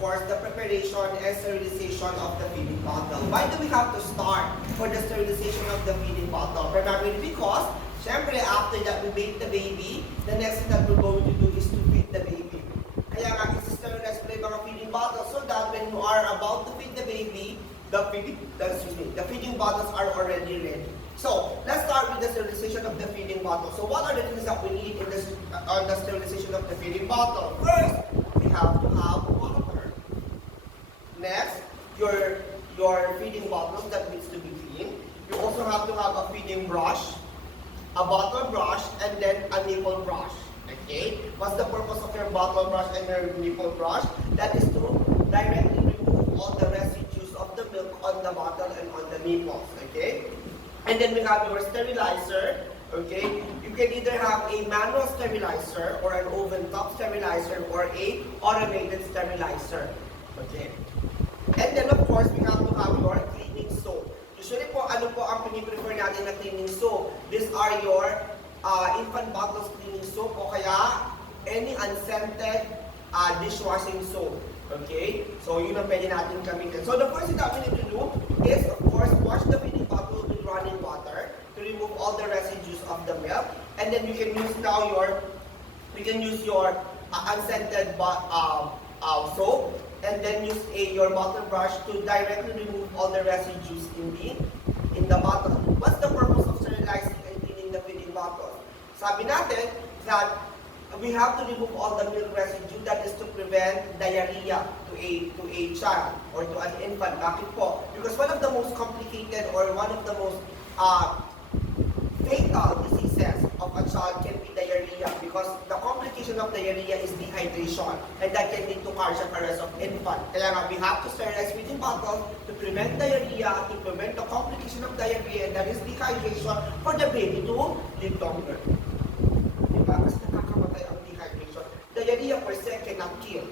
course, the preparation and sterilization of the feeding bottle. Why do we have to start for the sterilization of the feeding bottle? Primarily because, syempre, after that we bathe the baby, the next thing that we're going to do is to feed the baby. Kaya nga, isi-sterilize po yung mga feeding bottles so that when you are about to feed the baby, the feeding bottles are already ready. So, let's start with the sterilization of the feeding bottle. So, what are the things that we need in this, on the sterilization of the feeding bottle? First, we have to have water. Next, your feeding bottles that needs to be cleaned. You also have to have a feeding brush, a bottle brush, and then a nipple brush. Okay? What's the purpose of your bottle brush and your nipple brush? That is to directly remove all the residues of the milk on the bottle and on the nipples. Okay? And then we have your sterilizer. Okay? You can either have a manual sterilizer or an oven top sterilizer or a automated sterilizer. Okay? And then of course, we have to have your cleaning soap. Usually po, ano po ang piniprefer natin na cleaning soap? These are your infant bottles cleaning soap o kaya any unscented dishwashing soap. Okay? So, yun ang pwede natin gamitin. So, the first thing that we need to do is, of course, wash the feeding bottle with running water to remove all the residues of the milk. And then you can use now your unscented soap, and then use your bottle brush to directly remove all the residues in the bottle. What's the purpose of sterilizing and cleaning the feeding bottle? Sabi natin that we have to remove all the milk residue, that is to prevent diarrhea to a child or to an infant. Bakit po? Because one of the most complicated or one of the most fatal diseases of a child can be diarrhea, because the complication of diarrhea is dehydration, and that can lead to cardiac arrest of infant. Kaya nga, we have to sterilize feeding bottles to prevent diarrhea, to prevent the complication of diarrhea, and that is dehydration, for the baby to live longer. Diba? Kasi nakakamatay ang dehydration. Diarrhea per se cannot kill,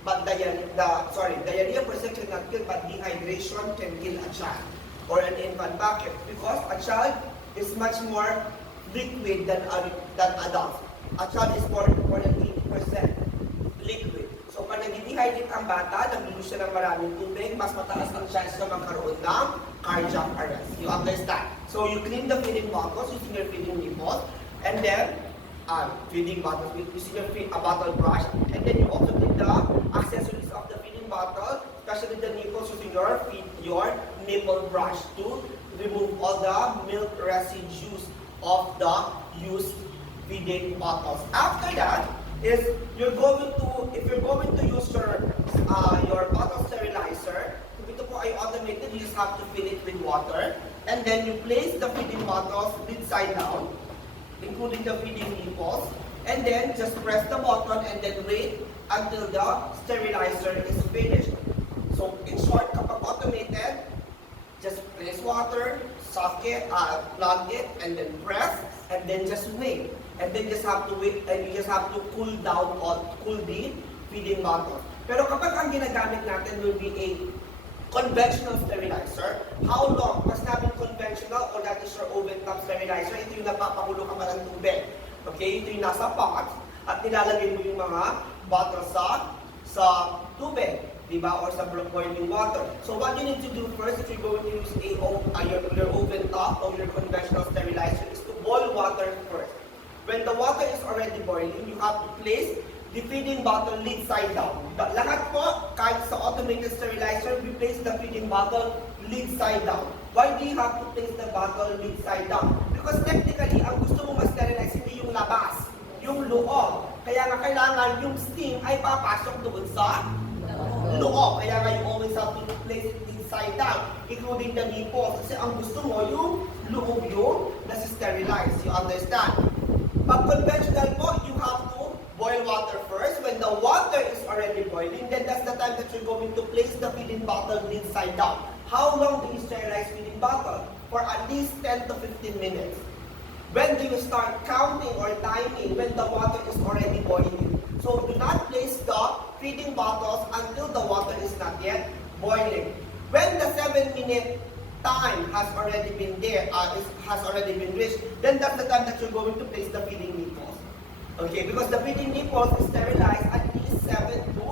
but diarrhea per se cannot kill, but dehydration can kill a child or an infant. Bakit? Because a child is much more liquid than adults. A child is more than 80% liquid. So, pag nag-dehydrate ang bata, nag-lose siya ng maraming tubig, mas mataas ang chance na magkaroon ng cardiac arrest. You understand? So, you clean the feeding bottles using your feeding nipples, and then, feeding bottles using your bottle brush, and then you also clean the accessories of the feeding bottle, especially the nipples, using your nipple brush to remove all the milk residues of the used feeding bottles. After that, if you're going to use your bottle sterilizer, kung ito po ay automated, you just have to fill it with water, and then you place the feeding bottles lid side down, including the feeding nipples, and then just press the button and then wait until the sterilizer is finished. So, in short, kapag automated, just place water, soak it, plug it, and then press, and then just wait. And then just have to wait, and you just have to cool the feeding bottle. Pero kapag ang ginagamit natin will be a conventional sterilizer, how long? Mas namin conventional, or that is your oven top sterilizer, ito yung napapakulo ka pa ng tubig. Okay, ito yung nasa pot, at nilalagay mo yung mga bottle sa tubig, diba? Or sa boiling water. So what you need to do first, if you're going to use your oven top or your conventional sterilizer, is to boil water first. When the water is already boiling, you have to place the feeding bottle lid side down. Lahat po, kahit sa automated sterilizer, we place the feeding bottle lid side down. Why do you have to place the bottle lid side down? Because technically, ang gusto mong ma-sterilize hindi yung labas, yung loob. Kaya nga kailangan yung steam ay papasok doon sa loob. Kaya nga you always have to place it inside down, including the nipples. Kasi ang gusto mo yung loob yung nasi-sterilize. You understand? Pag conventional po, you have to boil water first. When the water is already boiling, then that's the time that you're going to place the feeding bottle inside down. How long do you sterilize feeding bottle? For at least 10 to 15 minutes. When do you start counting or timing? When the water is already boiling. So do not place the feeding bottles until the water is not yet boiling. When the 7-minute time has already been reached, then that's the time that you're going to place the feeding nipples. Okay, because the feeding nipples is sterilized at least 7 to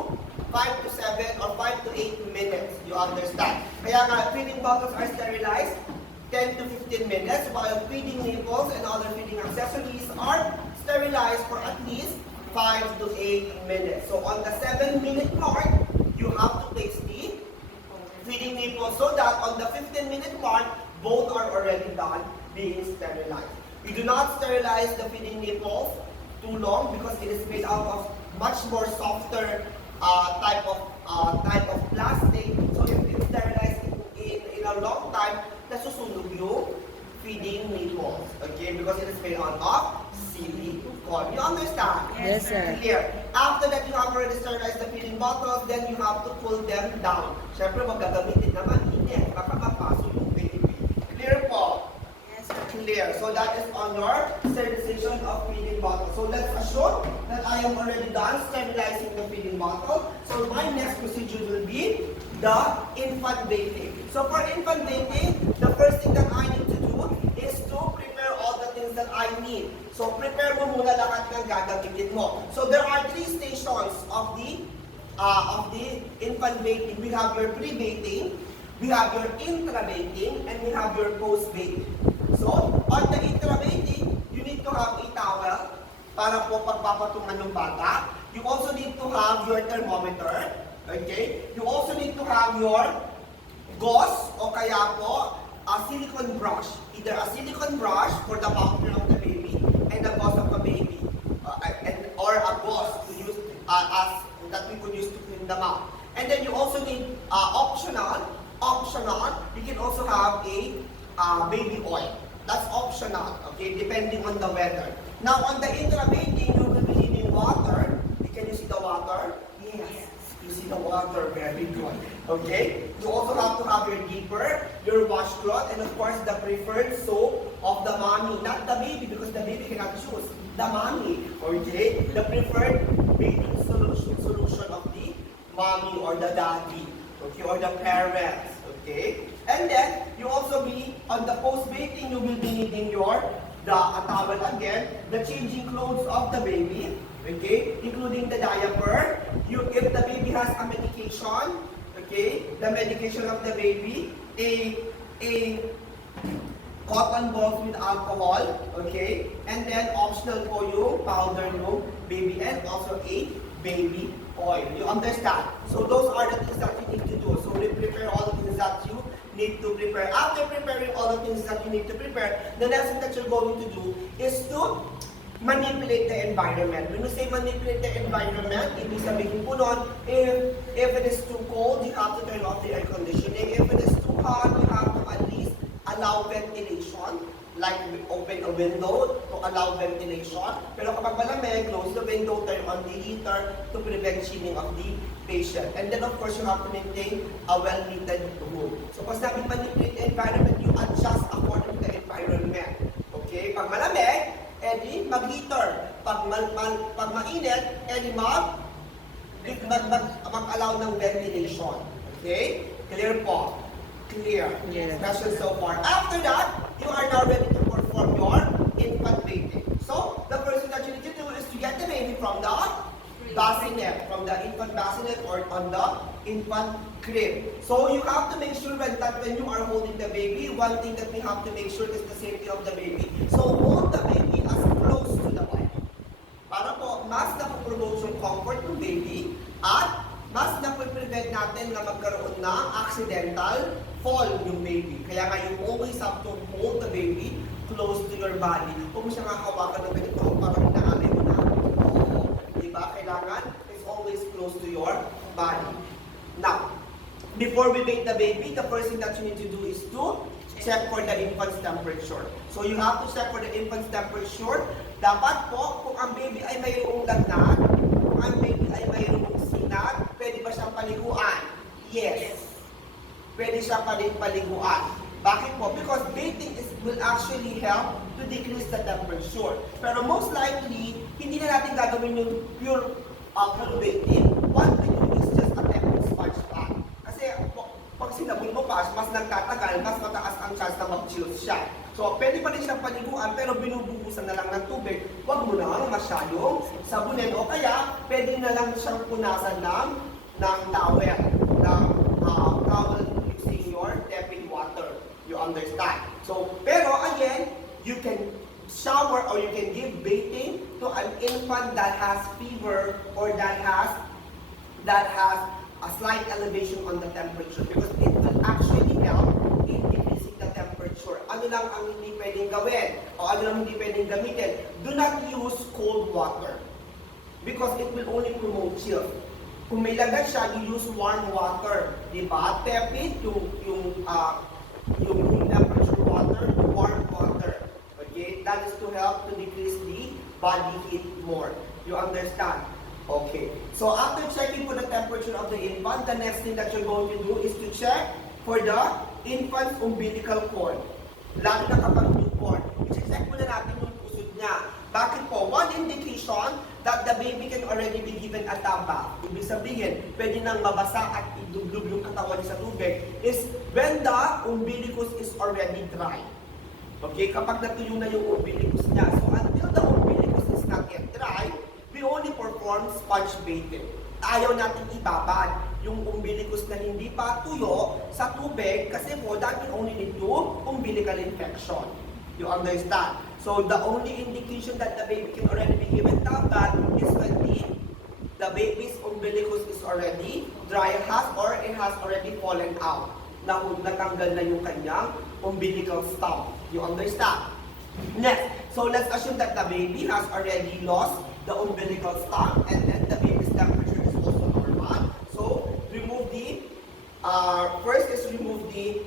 5 to 7 or 5 to 8 minutes. You understand? Kaya nga, feeding bottles are sterilized 10 to 15 minutes, while feeding nipples and other feeding accessories are sterilized for at least 5 to 8 minutes. So on the 7-minute mark, you have to place the feeding nipples so that on the 15-minute mark, both are already done being sterilized. You do not sterilize the feeding nipples too long because it is made out of much more softer type of plastic. So if it's sterilized in a long time, nasusunog yung feeding nipples. Okay? Because it is made out of silicone. You understand? Yes, sir. Clear. After that, you have already sterilized the feeding bottles, then you have to cool them down. Siyempre, magagamitin naman init. Baka mapasok yung baby. Clear po? Yes, sir. Clear. So that is on your sterilization of feeding bottle. So let's assume that I am already done sterilizing the feeding bottle. So my next procedure will be the infant bathing. So for infant bathing, the first thing that I need to do is to prepare all the things that I need. So prepare mo muna lahat ng gagamitin mo. So there are 3 stations of the infant bathing. We have your pre-bathing, we have your intra-bathing, and we have your post-bathing. So, on the intra-bathing, you need to have a towel para po pagpapatungan ng bata. You also need to have your thermometer. Okay? You also need to have your gauze o kaya po a silicone brush. Either a silicone brush for the boundary of the baby and the gauze of the baby. Or a gauze to use that we could use to clean the mouth. And then you also need optional, you can also have a baby oil. That's optional, okay, depending on the weather. Now, on the intra-bathing, you will be needing water. Can you see the water? Yes. You see the water, very good. Okay? You also have to have your dipper, your washcloth, and of course, the preferred soap of the mommy. Not the baby, because the baby cannot choose. The mommy, okay? The preferred bathing solution of the mommy or the daddy, okay, or the parents, okay? And then, you also be, on the post-bathing, you will be needing the towel again, the changing clothes of the baby, okay, including the diaper. If the baby has a medication, okay, the medication of the baby, a cotton balls with alcohol, okay, and then optional po yung powder yung baby and also a baby oil. You understand? So those are the things that you need to do. So we prepare all the things that you need to prepare. After preparing all the things that you need to prepare, the next thing that you're going to do is to manipulate the environment. When we say manipulate the environment, ibig sabihin po nun, if it is too cold, you have to turn off the air conditioning. If it is too hot, you have to at least allow ventilation, like open a window to allow ventilation. Pero kapag malamig, close the window, turn on the heater to prevent chilling of the patient. And then of course, you have to maintain a well-heated room. So pag sabi manipulate the environment, you adjust according to the environment. Okay? Pag malamig, edi mag-heater. Pag mainit, edi mag-allow ng ventilation. Okay? Clear po? Clear. Yes. Question so far. After that, you are now ready to perform your infant bathing. So, the first thing that you need to do is to get the baby from the bassinet, from the infant bassinet or on the infant crib. So, you have to make sure when you are holding the baby, one thing that we have to make sure is the safety of the baby. So, hold the baby as close to the body. Para po, mas napopromote yung comfort ng baby at mas napoprevent natin na magkaroon ng accidental fall yung baby. Kaya nga, you always have to hold the baby close to your body. Kung mo siya makahawakan ng ganito, parang inaalay mo na. Oo. Diba? Kailangan, it's always close to your body. Now, before we bathe the baby, the first thing that you need to do is to check for the infant's temperature. So, you have to check for the infant's temperature. Dapat po, kung ang baby ay mayroong lagnat, kung ang baby ay mayroong sinat, pwede ba siyang paliguan? Yes. Pwede siyang paliguan. Bakit po? Because bathing will actually help to decrease the temperature. Pero most likely, hindi na natin gagawin yung pure bathing. What we do is just a temporary sponge bath. Kasi pag sinabon mo pa, mas nagtatagal, mas mataas ang chance na mag-chill siya. So, pwede pa rin siyang paliguan, pero binubuhusan na lang ng tubig. Huwag mo lang masyadong sabunin. O kaya, pwede na lang siyang punasan ng ng towel, ng towel using your tepid water. You understand? So, pero again, you can shower or you can give bathing to an infant that has fever or that has a slight elevation on the temperature because it will actually help in decreasing the temperature. Ano lang ang hindi pwedeng gawin o ano lang hindi pwedeng gamitin? Do not use cold water because it will only promote chill. Kung may lagat siya, you use warm water. Diba? Tepid, yung room temperature water, warm water. Okay? That is to help to decrease the body heat more. You understand? Okay. So after checking for the temperature of the infant, the next thing that you're going to do is to check for the infant's umbilical cord. Lalo na kapag newborn. I-check muna natin yung pusod niya. Bakit po? One indication that the baby can already be given a taba. Ibig sabihin, pwede nang mabasa at idugdug yung katawan niya sa tubig is when the umbilicus is already dry. Okay? Kapag natuyo na yung umbilicus niya. So until the umbilicus is not yet dry, we only perform sponge bathing. Ayaw natin ibabad yung umbilicus na hindi pa tuyo sa tubig kasi po that will only lead to umbilical infection. You understand? So the only indication that the baby can already be given taba is when the baby's umbilicus is already dry or it has already fallen out. Natanggal na yung kanyang umbilical stump. You understand? Next, so let's assume that the baby has already lost the umbilical stump and then the baby's temperature is also normal. So remove first is remove the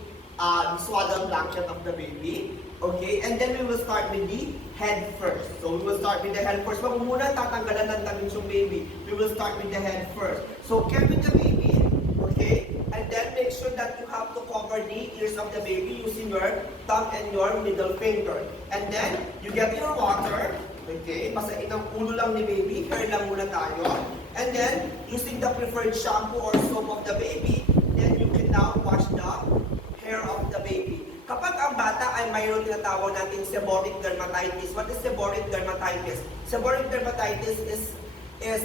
swaddle blanket of the baby. Okay, and then we will start with the head first. So we will start with the head first. Wag muna tatanggalan ng damit yung baby. We will start with the head first. So carry the baby, okay, and then make sure that you have to cover the ears of the baby using your thumb and your middle finger. And then you get your water. Okay, basain ang ulo lang ni baby, hair lang muna tayo. And then, using the preferred shampoo or soap of the baby, then you can now wash the hair of the baby. Kapag ang bata ay mayroon tinatawag natin seborrheic dermatitis, what is seborrheic dermatitis? Seborrheic dermatitis is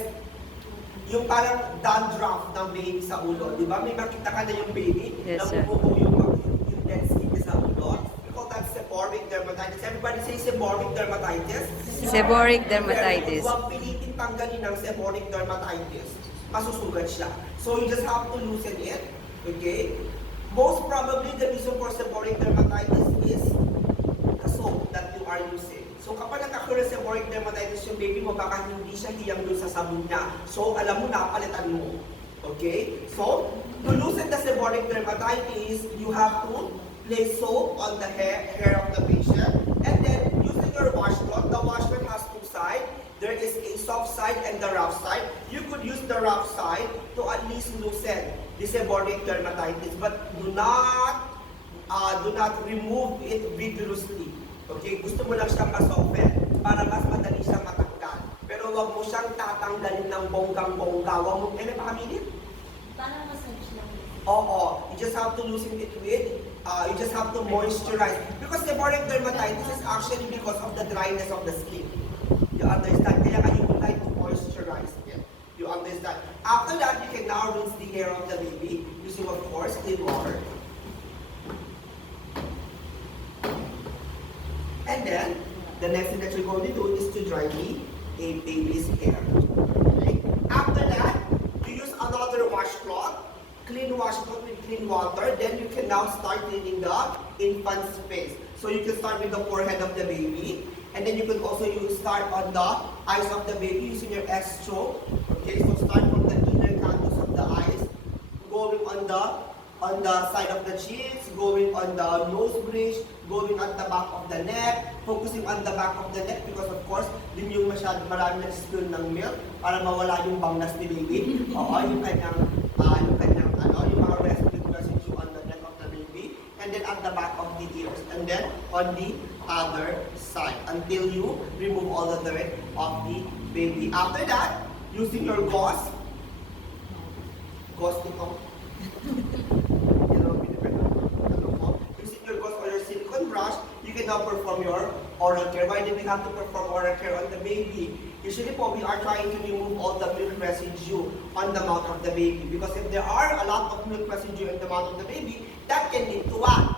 yung parang dandruff ng baby sa ulo. Di ba? May makita ka na yung baby, yes, nabubuo yung dead skin sa ulo. That's seborrheic dermatitis. Everybody say seborrheic dermatitis. Seborrheic dermatitis. Huwag pilitin tanggalin ng seborrheic dermatitis. Masusugat siya. So you just have to loosen it. Okay? Most probably the reason for seborrheic dermatitis is the soap that you are using. So kapag nagkakaroon ng seborrheic dermatitis yung baby mo, baka hindi siya hiyang dun sa sabon niya. So alam mo na, palitan mo. Okay? So, to loosen the seborrheic dermatitis, you have to place soap on the hair of the patient, and then using your washcloth. The washcloth has two sides. There is a soft side and the rough side. You could use the rough side to at least loosen the seborrheic dermatitis, but do not remove it vigorously. Okay, gusto mo lang siyang ma-soften para mas madali siyang matanggal. Pero wag mo siyang tatanggalin ng bonggang-bongga. Wag mo, pa kamilit? Parang massage lang. Oo, you just have to loosen it with you just have to moisturize. Because seborrheic dermatitis is actually because of the dryness of the skin. You understand? Kaya you would like to moisturize it. You understand? After that, you can now rinse the hair of the baby using, of course, clean water. And then, the next thing that you're going to do is to dry the baby's hair. Okay? After that, you use another washcloth. Clean washcloth with clean water, then you can now start cleaning the infant's face. So you can start with the forehead of the baby, and then you can also start on the eyes of the baby using your S-stroke. Okay, so start from the inner canthus of the eyes, going on the side of the cheeks, going on the nose bridge, going on the back of the neck, focusing on the back of the neck because of course, din yung marami nag-spill ng milk para mawala yung banglas ni baby. Oo, yung kanyang yung mga residue on the neck of the baby, and then at the back of the ears, and then on the other side until you remove all the dirt of the baby. After that, using your gauze ito, using your gauze or your silicone brush, you can now perform your oral care. Why do we have to perform oral care on the baby? Usually po, we are trying to remove all the milk residue on the mouth of the baby. Because if there are a lot of milk residue in the mouth of the baby, that can lead to what?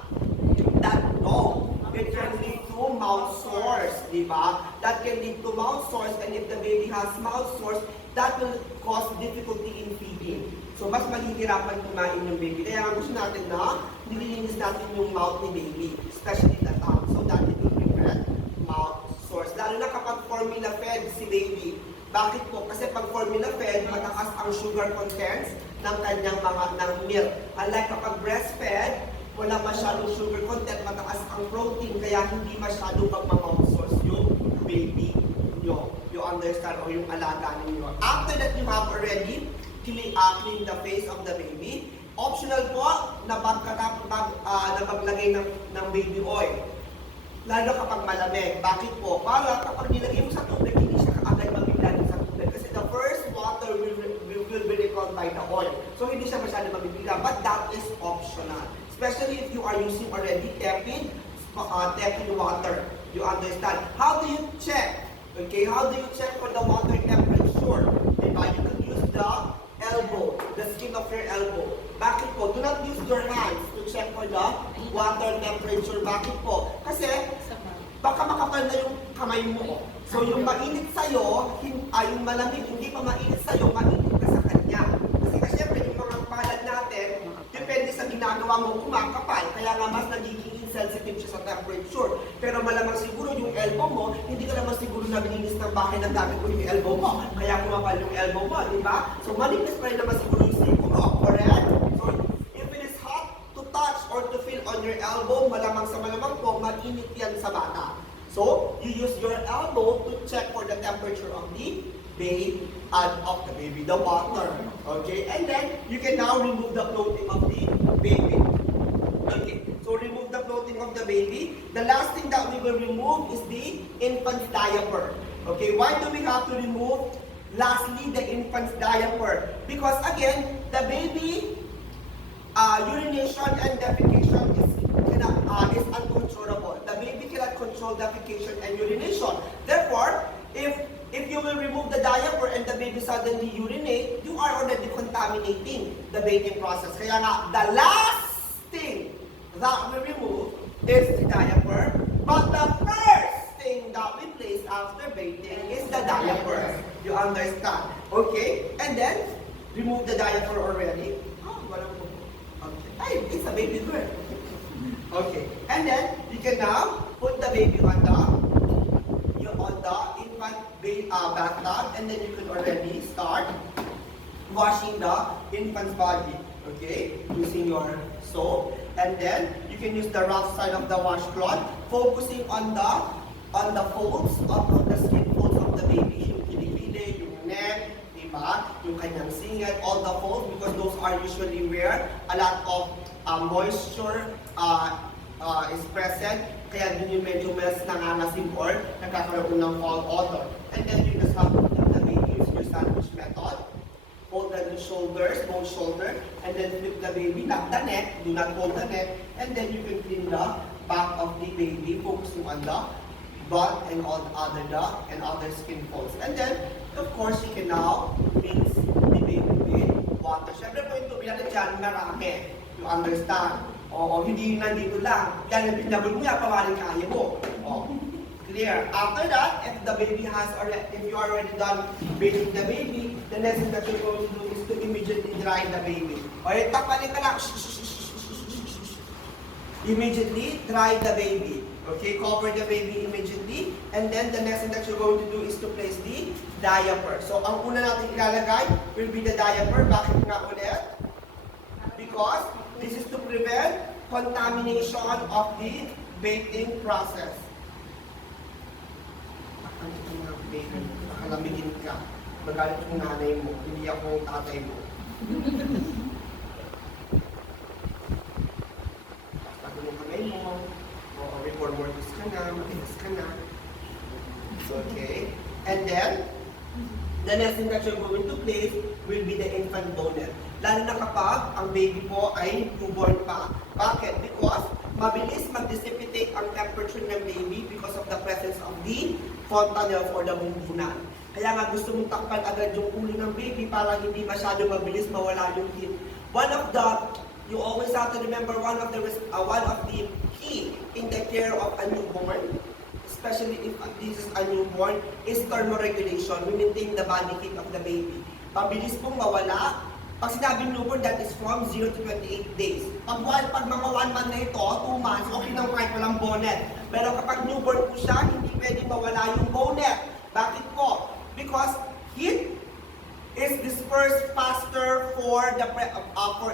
It can lead to mouth sores, di ba? That can lead to mouth sores, and if the baby has mouth sores, that will cause difficulty in feeding. So, mas maghihirapan kumain yung baby. Kaya gusto natin na nililinis natin yung mouth ni baby, especially the tongue, so that it will prevent mouth sores. Lalo na kapag formula fed si baby. Bakit po? Kasi pag formula fed, mataas ang sugar contents ng kanyang ng milk. Unlike kapag breastfed, wala masyadong sugar content, mataas ang protein, kaya hindi masyadong magmamouth sores yung baby nyo. You understand? O yung alaga ninyo. After that, you have already clean the face of the baby. Optional po na paglagay ng baby oil. Lalo kapag malamig. Bakit po? Para kapag nilagay mo sa tubig, hindi siya kaagad mabigla sa tubig. Kasi the first water will be recalled by the oil. So hindi siya masyado mabibigla. But that is optional. Especially if you are using already tepid water. You understand? How do you check? Okay, how do you check for the water temperature? Diba? You can use the elbow, the skin of your elbow. Bakit po? Do not use your hands to check for the water temperature. Bakit po? Kasi baka makapal na yung kamay mo. So yung mainit sa'yo, yung malamig, hindi pa mainit sa'yo, mainit ka sa kanya. Kasi syempre yung mga palad natin, depende sa ginagawa mo kumakapal. Kaya nga mas nagiging insensitive siya sa temperature. Pero malamang siguro yung elbow mo, hindi ka naman siguro naglinis ng bahay ng gamit mo yung elbow mo. Kaya kumapal yung elbow mo, di ba? So manipis pa rin naman siguro yung siko mo, correct? So if it is hot to touch or to feel on your elbow, malamang sa malamang po, mainit yan sa bata. So you use your elbow to check for the temperature of the baby and of the baby, the water. Okay, and then you can now remove the clothing of the baby. Okay, so remove the clothing of the baby. The last thing that we will remove is the infant's diaper. Okay, why do we have to remove lastly the infant's diaper? Because again, the baby urination and defecation is uncontrollable. The baby cannot control defecation and urination. Therefore, if you will remove the diaper and the baby suddenly urinate, you are already contaminating the bathing process. Kaya nga, the last thing that we remove is the diaper, but the first thing that we place after bathing is the diaper. You understand? Okay? And then, remove the diaper already. Oh, walang po. Okay. Ay, it's a baby girl. Okay. And then, you can now put the baby on the infant bathtub, and then you can already start washing the infant's body. Okay? Using your soap. And then, you can use the rough side of the washcloth, focusing on the folds of the skin folds of the baby, yung kilikili, yung neck, diba? Yung kanyang singit, all the folds, because those are usually where a lot of moisture is present, kaya dun yung medyo mas nangangasim or nagkakaroon ng foul odor. And then you just have to put the baby using your sandwich method. Hold the shoulders, both shoulder, and then flip the baby, not the neck, do not hold the neck, and then you can clean the back of the baby, focusing on the butt and all other skin folds. And then, of course, you can now rinse the baby with water. Siyempre po yung tubig natin dyan, marami. You understand? O hindi nandito lang. Yan yung pinabol mo yan, pawaring kaya mo. O, clear. After that, if you are already done bathing the baby, the next thing that you're going to do is to immediately dry the baby. O, takpanin ka lang. Immediately dry the baby. Okay, cover the baby immediately. And then the next thing that you're going to do is to place the diaper. So, ang una natin ilalagay will be the diaper. Bakit nga ulit? Because this is to prevent contamination of the bathing process. Nakalamigin ka. Magalit yung nanay mo, hindi ako yung tatay mo. Pag yung kamay mo, reform workers ka na, matigas ka na. Okay? And then, the next thing that you're going to place will be the infant donut. Lalo na kapag ang baby po ay newborn pa. Bakit? Because mabilis mag-dissipate ang temperature ng baby because of the presence of the fontanelle for the bumbunan. Kaya nga gusto mong takpan agad yung ulo ng baby para hindi masyado mabilis mawala yung heat. You always have to remember one of the key in the care of a newborn, especially if this is a newborn, is thermoregulation. We maintain the body heat of the baby. Pabilis pong mawala. Pag sinabing newborn, that is from 0 to 28 days. Pag mga 1 month na ito, 2 months, okay lang kahit walang bonnet. Pero kapag newborn po siya, hindi pwedeng mawala yung bonnet. Bakit po? Because heat is dispersed faster for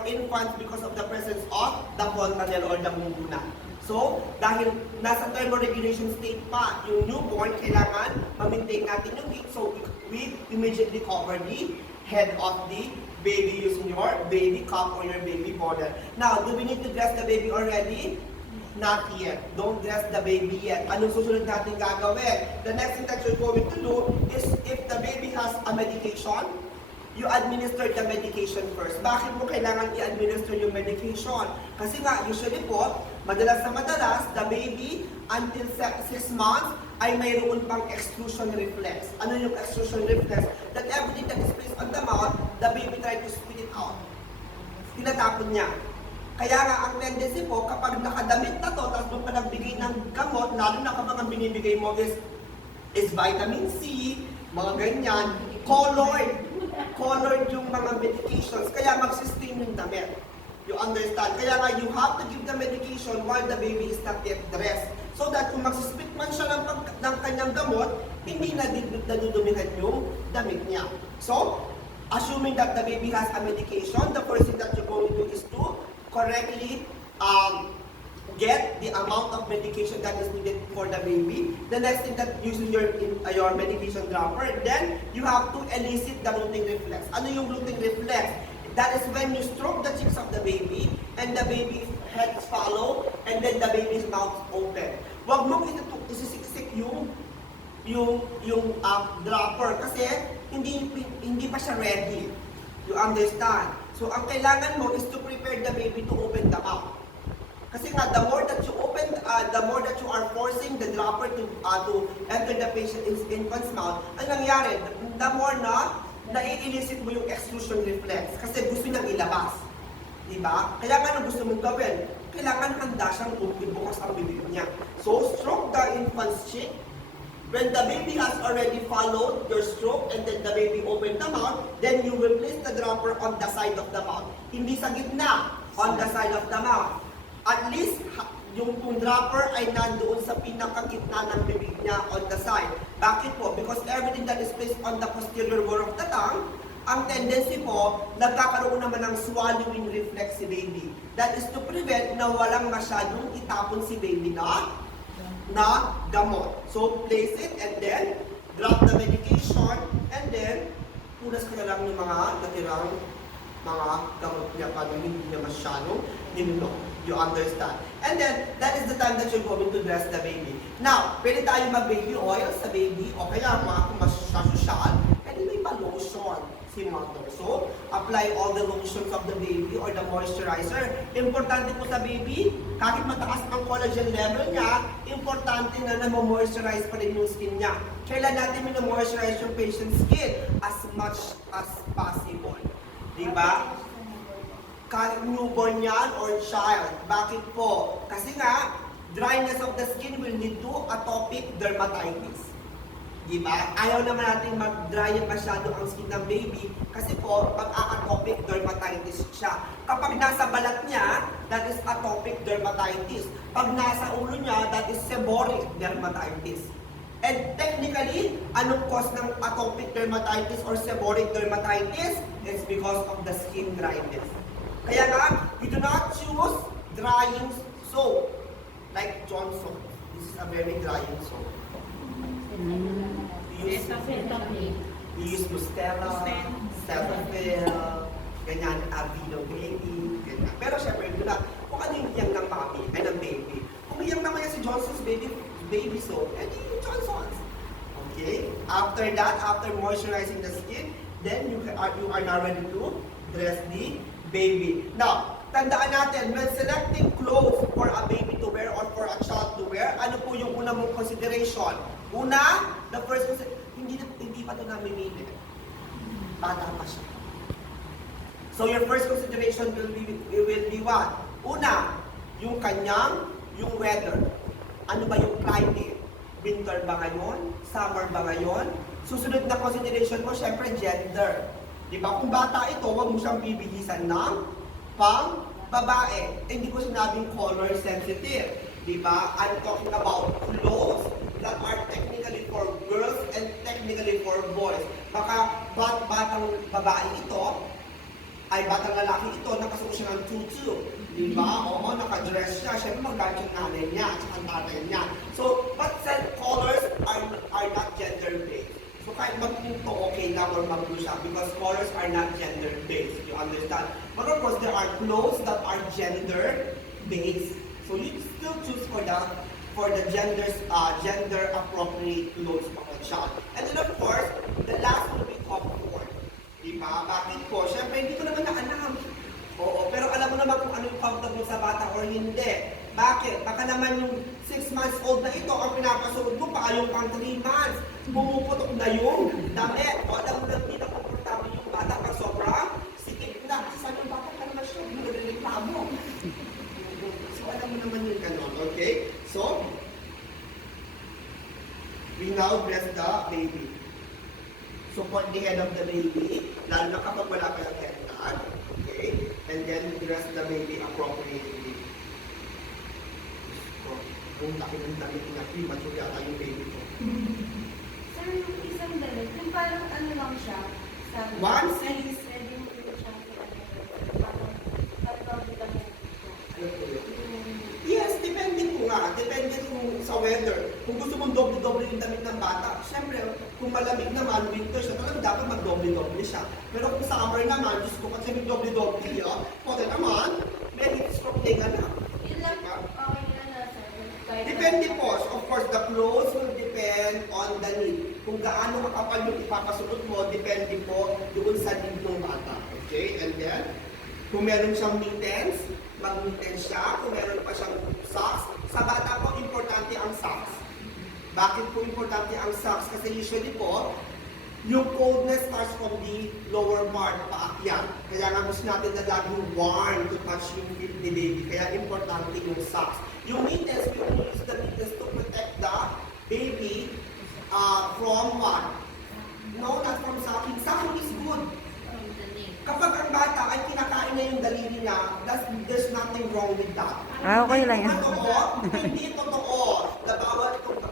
infants because of the presence of the fontanelle or the munguna. So, dahil nasa thermoregulation state pa yung newborn, kailangan ma-maintain natin yung heat. So, we immediately cover the head of the baby using your baby cup or your baby bonnet. Now, do we need to dress the baby already? Not yet. Don't dress the baby yet. Anong susunod natin gagawin? The next thing that you're going to do is if the baby has a medication, you administer the medication first. Bakit mo kailangan i-administer yung medication? Kasi nga, usually po, madalas, the baby until 6 months ay mayroon pang extrusion reflex. Ano yung extrusion reflex? That everything that is placed on the mouth, the baby try to spit it out. Tinatapon niya. Kaya nga, ang tendency po, kapag nakadamit na to, tapos mo pa nagbigay ng gamot, lalo na kapag ang binibigay mo is vitamin C, mga ganyan, colored yung mga medications, kaya mag-sustain yung damit. You understand? Kaya nga, you have to give the medication while the baby is not yet dressed. So that kung magsuspit man siya ng kanyang gamot, hindi na nadudumihan yung damit niya. So, assuming that the baby has a medication, the first thing that you're going to do is to correctly get the amount of medication that is needed for the baby. The next thing that using your medication dropper, then you have to elicit the rooting reflex. Ano yung rooting reflex? That is when you stroke the cheeks of the baby and the baby's head follow and then the baby's mouth open. Huwag mong isisiksik yung dropper kasi hindi pa siya ready. You understand? So, ang kailangan mo is to prepare the baby to open the mouth. Kasi nga, the more that you are forcing the dropper to enter the infant's mouth, ang nangyari, the more na nai-elicit mo yung extrusion reflex. Kasi gusto niyang ilabas. Diba? Kaya nga, gusto mong gawin, kailangan handa siyang bukas ang bibig niya. So, stroke the infant's cheek. When the baby has already followed your stroke and then the baby opened the mouth, then you will place the dropper on the side of the mouth. Hindi sa gitna, on the side of the mouth. At least, yung dropper ay nandoon sa pinakagitna ng bibig niya on the side. Bakit po? Because everything that is placed on the posterior wall of the tongue, ang tendency po, nagkakaroon naman ng swallowing reflex si baby. That is to prevent na walang masyadong itapon si baby na gamot. So, place it and then drop the medication and then punas ka na lang ng mga natirang mga gamot niya para hindi niya masyadong ninunog. You understand? And then, that is the time that you're going to dress the baby. Now, pwede tayo mag-baby oil sa baby o kaya mga kung masyasyosyal, pwede may pa-lotion si mother. So, apply all the lotions of the baby or the moisturizer. Importante po sa baby, kahit mataas ang collagen level niya, importante na moisturize pa rin yung skin niya. Kailan natin moisturize yung patient's skin? As much as possible. Diba? Kahit newborn yan or child. Bakit po? Kasi nga, dryness of the skin will lead to atopic dermatitis. Diba? Ayaw naman natin mag-dry masyado ang skin ng baby kasi po, mag-atopic dermatitis siya. Kapag nasa balat niya, that is atopic dermatitis. Pag nasa ulo niya, that is seborrheic dermatitis. And technically, anong cause ng atopic dermatitis or seborrheic dermatitis? It's because of the skin dryness. Kaya nga, we do not choose drying soap like Johnson. This is a very drying soap. We use Mustela, Cetaphil, ganyan, Aveeno Baby, ganyan. Pero syempre, yun na, kung ano yung iyang ng papi, ay ng baby. Kung iyang naman yan si Johnson's baby soap, edi yung Johnson's. Okay? After that, after moisturizing the skin, then you are now ready to dress the baby. Now, tandaan natin, when selecting clothes for a baby to wear or for a child to wear, ano po yung una mong consideration? Una, the first, hindi pa ito namimili. Bata pa siya. So your first consideration will be what? Una, yung weather. Ano ba yung climate? Winter ba ngayon? Summer ba ngayon? Susunod na consideration mo, syempre gender. Di ba? Kung bata ito, huwag mo siyang bibihisan ng pang babae. Hindi ko sinabing color sensitive. Di ba? I'm talking about clothes that are technically for girls and technically for boys. Baka batang babae ito, ay batang lalaki ito, nakasuot siya ng tutu. Di ba? Oo, nakadress siya. Siyempre mag-gamit yung nanay niya at ang tatay niya. So, but said colors are not gender-based. So, kahit mag-pinto, okay lang or mag-blue siya because colors are not gender-based. You understand? But of course, there are clothes that are gender-based. So, you still choose for the gender-appropriate clothes for a child. And then, of course, the last will be comfort. Diba? Bakit po? Siyempre, hindi ko naman naalam. Oo, pero alam mo naman kung ano yung comfortable sa bata or hindi. Bakit? Baka naman yung 6 months old na ito, ang pinapasuot mo pa yung pang 3 months. Pumuputok na yung damit. O alam mo lang, hindi na komportable yung bata pag sobrang sikip na. Kasi sabi yung bata ka naman siya, hindi na reklamo. So, alam mo naman yung ganon, okay? So, we now dress the baby. Support the head of the baby, lalo na kapag wala pa yung headband, okay? And then dress the baby appropriately. So, kung laki ng damit na premature yata yung baby ko. Sir, yung isang damit, yung parang ano lang siya, sa One size, ready mo rin siya, parang lang Yes, depende po nga. Depende kung sa weather. Kung gusto mong doble-doble yung damit ng bata, syempre, kung malamig naman, winter siya, talagang dapat mag-doble-doble siya. Pero kung summer naman, Diyos ko, kasi mag-doble-doble siya, pwede naman, may heat stroke din na. Yun lang, okay na na, sir. Depende po. Of course, the clothes will depend on the need. Kung gaano kakapal yung ipapasuot mo, depende po doon sa need ng bata. Okay? And then, kung meron siyang mittens, mag-mittens siya. Kung meron pa siyang socks, sa bata po, importante ang socks. Bakit po importante ang socks? Kasi usually po, yung coldness starts from the lower part, paakyat. Kaya nga gusto natin na laging warm to touch yung feet ni baby. Kaya importante yung socks. Yung mittens, we only use the mittens to protect the baby from what? No, not from sucking. Sucking is good. Kapag ang bata ay kinakain na yung daliri niya, there's nothing wrong with that. Okay lang yan. Hindi totoo na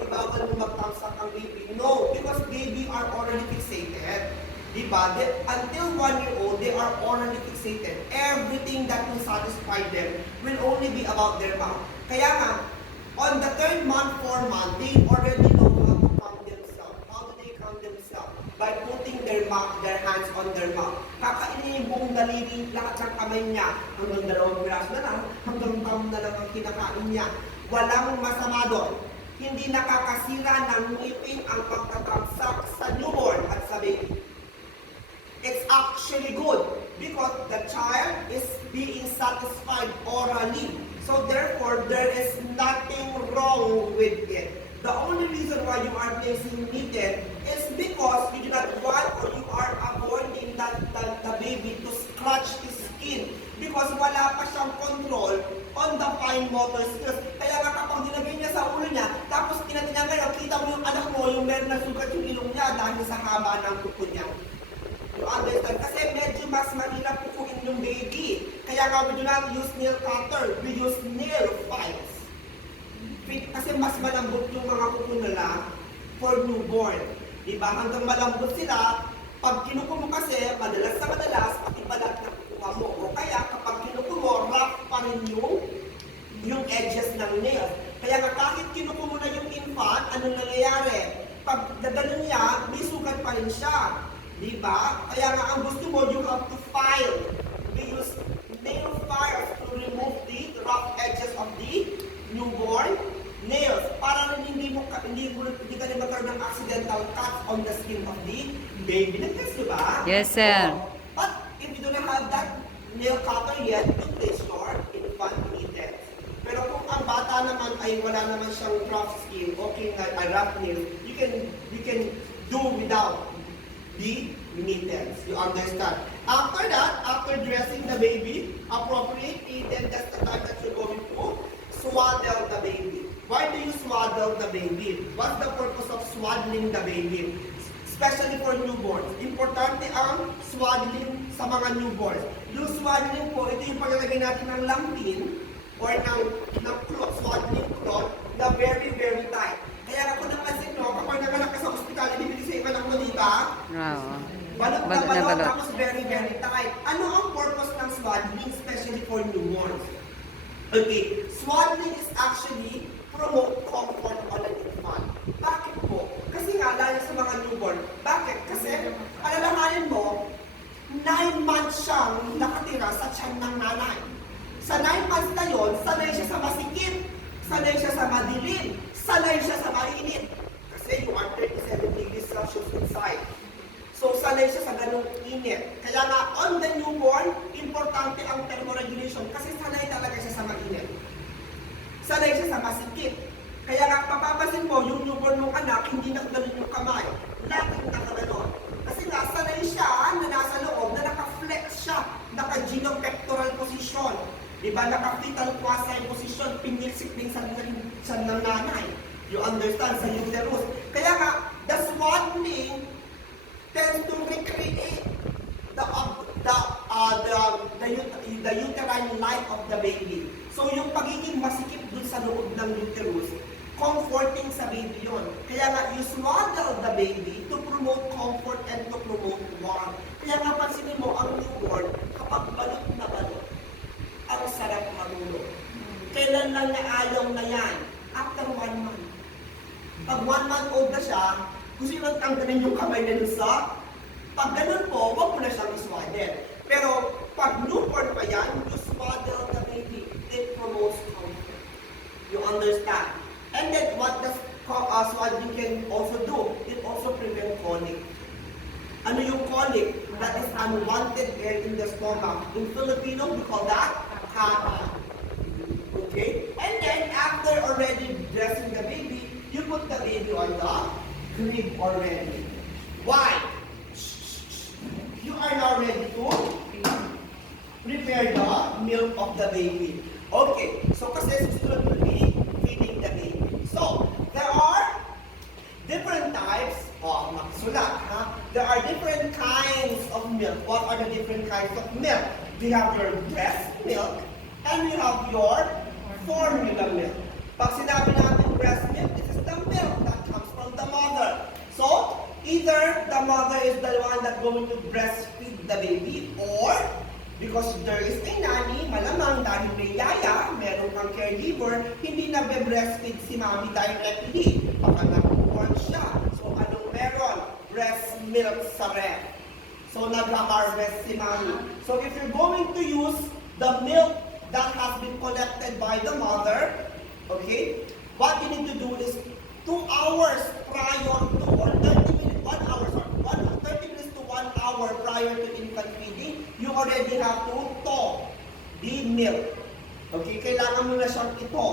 ibawal mo magtamsak ang baby. No, because baby are already fixated. Diba? Until 1 year old, they are already fixated. Everything that will satisfy them will only be about their mouth. Kaya nga, on the 3rd month, 4th month, they already know how to calm themselves. How do they calm themselves? By putting their hands on their mouth. Kakainin yung buong daliri, lahat ng kamay niya. Hanggang 2 piraso na lang, hanggang pound na lang ang kinakain niya. Walang masama doon. Hindi nakakasira ng ngipin ang pagtatamsak sa newborn at sa baby. It's actually good because the child is being satisfied orally. So therefore, there is nothing wrong with it. The only reason why you are placing mitten is because you do not want or you are avoiding the baby to scratch his skin because wala pa siyang control on the fine motor skills. Kaya nga kapag dinagay niya sa ulo niya, tapos tinatingnan ngayon, kita mo yung anak mo, yung meron na sugat yung ilong niya dahil sa haba ng kuko niya. You understand? Kasi medyo mas mahirap kukuin yung baby. Kaya nga we do not use nail cutter, we use nail files. Kasi mas malambot yung mga kuko nila for newborn. Diba? Hanggang malambot sila, pag kinuko mo kasi, madalas na madalas, pati balat na kukuha mo. O kaya, kapag kinuko mo, rough pa rin yung edges ng nails. Kaya nga, kahit kinuko mo na yung infant, anong nangyayari? Pag gaganon niya, may sugat pa rin siya. Diba? Kaya nga, ang gusto mo, you have to file. We use nail files to remove the rough edges of the newborn nails para rin hindi ka rin magkaroon ng accidental cuts on the skin of the baby. Nag-test ko ba? Yes, sir. But if you don't have that nail cutter yet, you place your infant mittens. Pero kung ang bata naman ay wala naman siyang rough skin, okay na rough nails, you can do without the mittens. You understand? After that, after dressing the baby appropriately, then that's the time that you're going to swaddle the baby. Why do you swaddle the baby? What's the purpose of swaddling the baby? Especially for newborns. Importante ang swaddling sa mga newborns. Yung swaddling po, ito yung paglalagay natin ng lampin or ng cloth, swaddling cloth na very, very tight. Kaya ako napansin nyo, kapag naganak ka sa ospital, ibibigay sa iba ng malita, Oo. balot na Balot na balot, balot. tapos very, very tight. Ano ang purpose ng swaddling, especially for newborns? Okay, swaddling is actually promote comfort on an infant. Bakit po? Kasi nga, lalo sa mga newborn. Bakit? Kasi, alalahanin mo, 9 months siyang nakatira sa tiyan ng nanay. Sa 9 months na yun, sanay siya sa masikip, sanay siya sa madilim, sanay siya sa mainit. Kasi you are 37 degrees Celsius inside. So, sanay siya sa ganung init. Kaya nga, on the newborn, importante ang thermoregulation kasi sanay talaga siya sa mainit. Sanay siya sa masikip. Kaya nga, papapasin mo, yung newborn mong anak, hindi nakaganon yung kamay. Laging nakaganon. Kasi nga, sanay siya na nasa loob, na naka-flex siya, naka-genopectoral position. Diba? Naka-fetal quasi position, pinilsik din sa ng nanay. You understand? Sa uterus. Kaya nga, the swaddling tends to recreate the uterine life of the baby. So yung pagiging masikip dun sa loob ng uterus, comforting sa baby yun. Kaya nga, you swaddle the baby to promote comfort and to promote warmth. Kaya nga, pansinin mo, ang newborn, kapag balot na balot, ang sarap marunong. Kailan lang niya ayaw na yan? After 1 month. Pag 1 month old na siya, gusto nyo lang tanggalin yung kamay na dun sa, pag ganun po, huwag mo na siyang iswaddle. Pero, pag newborn pa yan, you swaddle the baby. It promotes comfort. You understand? And then, what does swaddling can also do? It also prevents colic. Ano yung colic? That is unwanted air in the stomach. In Filipino, we call that kata. Okay? And then, after already dressing the baby, you put the baby on the crib already. Why? You are now ready to prepare the milk of the baby. Okay, so kasi susunod will be feeding the baby. So, there are different types of maksulat. There are different kinds of milk. What are the different kinds of milk? We have your breast milk and we have your formula milk. Pag sinabi natin breast milk, this is the milk that comes from the mother. So, either the mother is the one that's going to breastfeed the baby or because there is a nanny, malamang dahil may yaya, meron kang caregiver, hindi na breastfeed si mommy directly. Baka nag-born siya. So, anong meron? Breast milk sa ref. So, nag-harvest si mommy. So, if you're going to use the milk that has been collected by the mother, okay, what you need to do is 2 hours prior to, or 30 minutes, 1 hour, sorry, 30 minutes to 1 hour prior to infant feeding, you already have to thaw the milk. Okay, kailangan mo na siyang ito.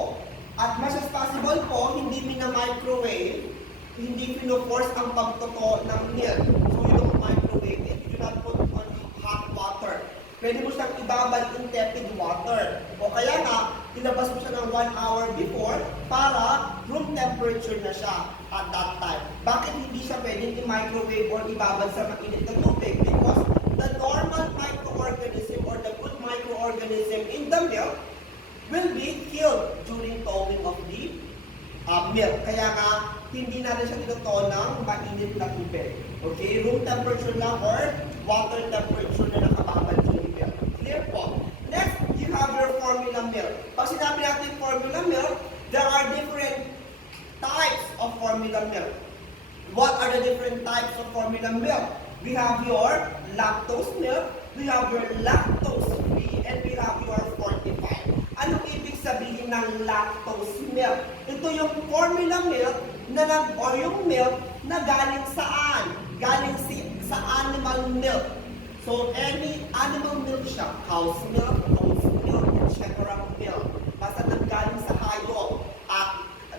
At mas as possible po, hindi mina-microwave, hindi pino-force ang pagtoto ng milk. So you don't microwave it, you do not put on hot water. Pwede mo siyang ibabad in tepid water. O kaya nga, ilabas mo siya ng 1 hour before para room temperature na siya at that time. Bakit hindi siya pwedeng i-microwave or ibabad sa mainit na tubig? Because the normal microorganism or the good microorganism in the milk will be killed during thawing of the milk. Kaya nga, hindi natin siya tinuto ng mainit na tubig. Okay? Room temperature lang or water temperature na nakababad yung milk. Clear po? Next, you have your formula milk. Pag sinabi natin formula milk, there are different types of formula milk. What are the different types of formula milk? We have your lactose milk, we have your lactose-free, and we have your fortified. Anong ibig sabihin ng lactose milk? Ito yung formula milk or yung milk na galing saan? Galing sa animal milk. So, any animal milk siya, cow's milk, goat's milk, etc. milk. Basta nanggaling sa hayop,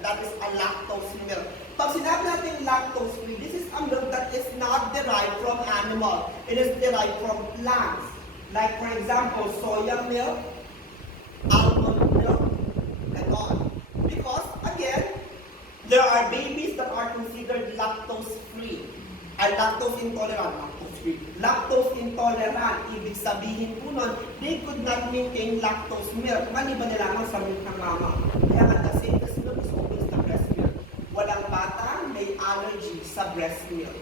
that is a lactose milk. Pag sinabi natin lactose-free, this is a milk that is not derived from Like for example, soya milk, almond milk, and on. Because again, there are babies that are considered lactose-free. Ay lactose intolerant, lactose-free. Lactose intolerant, ibig sabihin po nun, they could not maintain lactose milk. Maliban na lamang sa milk ng mama. Kaya nga, the safest milk is always the breast milk. Walang bata may allergy sa breast milk.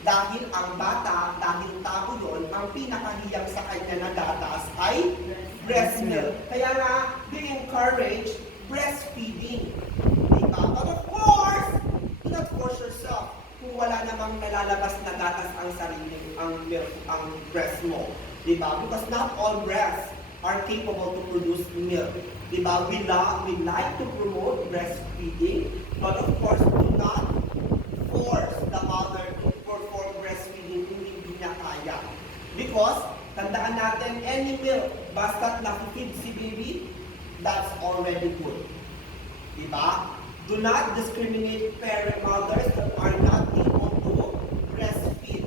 Dahil ang bata, dahil tao yun, ang pinakahiyang sa kanya na gatas ay breast milk. Kaya nga, we encourage breastfeeding. Diba? But of course, do not force yourself kung wala namang nalalabas na gatas ang sarili, ang milk, ang breast mo. Diba? Because not all breasts are capable to produce milk. Diba? We like to promote breastfeeding, but of course, do not force the mother to perform breastfeeding kung hindi niya kaya. Because, tandaan natin, any milk, basta't nakikid si baby, that's already good. Diba? Do not discriminate parent mothers that are not able to breastfeed.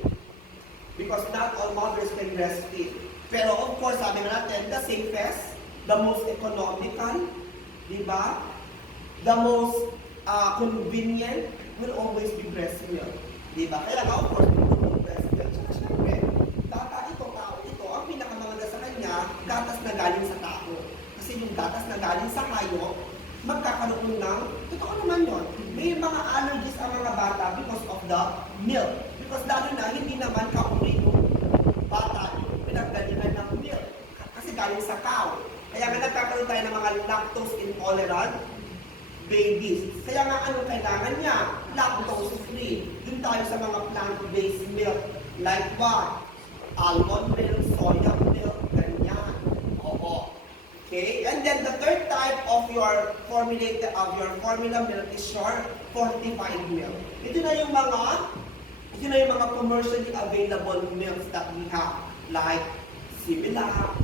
Because not all mothers can breastfeed. Pero of course, sabi natin, the safest, the most economical, diba? The most convenient will always be breast milk. Diba? Kaya nga, of course, breast milk. Tsaka syempre, bata ito, tao ito, ang pinakamaganda sa kanya, gatas na galing sa tao. Kasi yung gatas na galing sa hayop, magkakaroon ng, totoo naman yun, may mga allergies ang mga bata because of the milk. Because lalo na, hindi naman kauli yung bata, yung pinaggalingan ng milk. Kasi galing sa cow. Kaya nga nagkakaroon tayo ng mga lactose intolerant babies. Kaya nga ano kailangan niya? Lactose-free. Dun tayo sa mga plant-based milk. Like what? Almond milk, soya milk, ganyan. Oo. Okay? And then the third type of your formula milk is your fortified milk. Ito na yung mga commercially available milks that we have. Like Similac,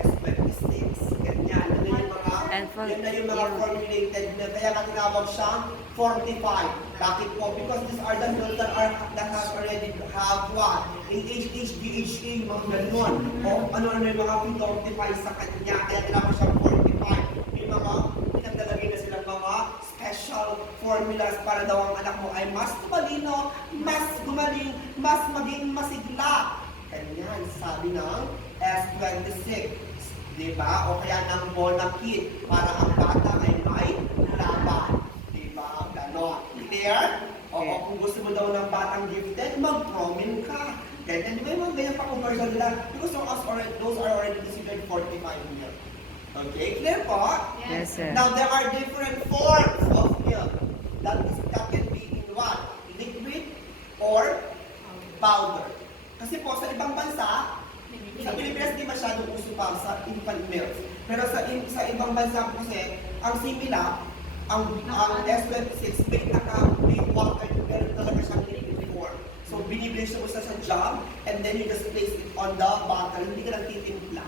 S26, ganyan. Yan na yung mga formulated milk. Kaya nga tinawag siyang fortified. Bakit po? Because these are the milk that has already have what? AHH, DHA, mga ganon. O ano yung mga fortify sa kanya. Kaya tinawag siyang fortified. May mga pinagdalagay na silang mga special formulas para daw ang anak mo ay mas tumalino, mas gumaling, mas maging masigla. Ganyan, sabi ng S26. Diba? O kaya ng Bonakid para ang bata ay may laban. Diba? Ganon. Clear? O kung gusto mo daw ng batang gifted, mag-promin ka. Ganyan, di ba yung mga ganyan pa commercial nila? Because those are already considered 45 milk. Okay? Clear po? Yes, sir. Now, there are different forms of milk. That can be in what? Liquid or powder. Kasi po, sa ibang bansa, sa Pilipinas di masyadong uso pa sa infant milk. Pero sa ibang bansa kasi, ang Similac, ang S26, may water, pero talaga siyang liquid form. So, binibili siya mo sa jug, and then you just place it on the bottle, hindi ka lang titimpla.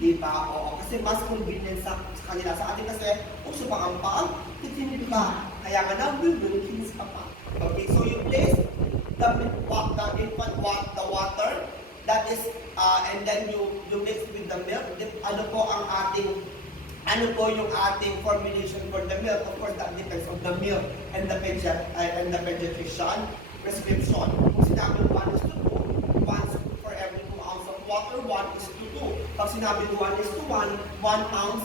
Diba? Oo. Kasi mas convenient sa kanila. Sa atin kasi, uso pa ang pag, titimpla. Kaya nga na, wilkins ka pa. Okay, so you place the infant water, that is, and then you mix with the milk. Ano po yung ating formulation for the milk? Of course, that depends on the milk and the pediatrician prescription. Kung sinabi 1 is to 2, 1 for every 2 ounces of water, 1 is to 2. Pag sinabi 1 is to 1, 1 ounce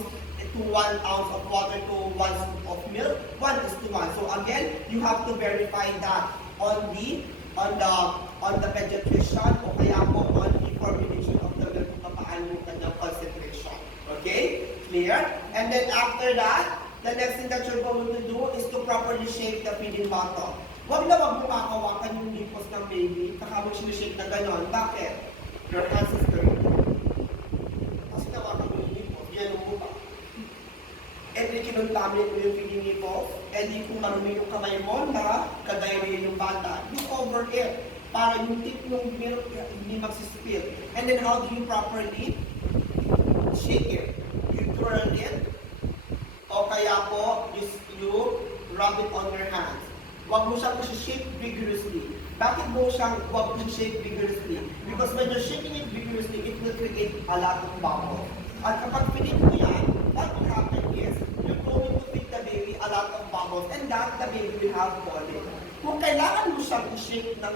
to 1 ounce of water to 1 scoop of milk, 1 is to 1. So again, you have to verify that on the pediatrician o kaya po on the formulation of the milk kung paano yung kanyang concentration. Okay? Clear? And then after that, the next thing that you're going to do is to properly shake the feeding bottle. Huwag na huwag kumakawakan yung nipples ng baby, kakabang sinishake na gano'n. Bakit? Your hands is dirty. Kasi nawakan mo yung nipples, yan mo ba? And then kinuntamit mo yung feeding nipples, and then kung marumi yung kamay mo na kagayari yung bata, you cover it para yung tip ng milk hindi magsispill. And then how do you properly shake it? You twirl it, o kaya po, you rub it on your hands. Huwag mo siyang shake vigorously. Bakit mo siyang huwag mo shake vigorously? Because when you're shaking it vigorously, continuously, it will create a lot of bubbles. At kapag pinit mo yan, what will happen is, you're going to feed the baby a lot of bubbles and that the baby will have volume. Kung kailangan mo siyang i-shake ng